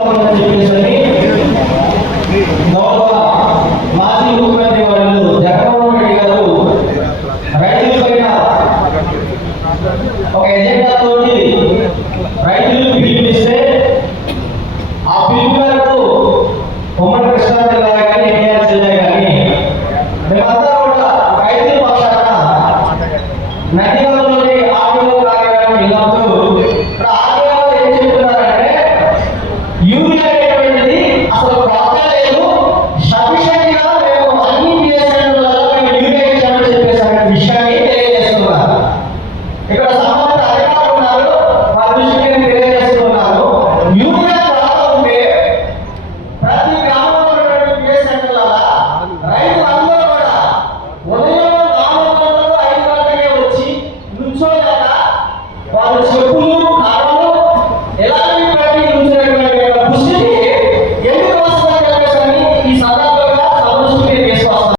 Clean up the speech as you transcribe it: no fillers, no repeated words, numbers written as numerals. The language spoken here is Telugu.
మాజీ ముఖ్యమంత్రి వాళ్ళు జగన్మోహన్ రెడ్డి గారు రైతుల పైన ఒక ఎజెండా తోటి రైతులకు పిలుపునిస్తే ఆ పిలుపు మేరకు ఉమ్మడి కృష్ణా జిల్లా కానీ ఎన్టీఆర్ జిల్లా కానీ మేమంతా కూడా రైతుల పక్షాన నదిలోని ఆర్టీఓ కార్యాలయం వెళ్ళినప్పుడు ఇప్పుడు ఆర్టీఓ ఏం చెప్తున్నారంటే యూరియా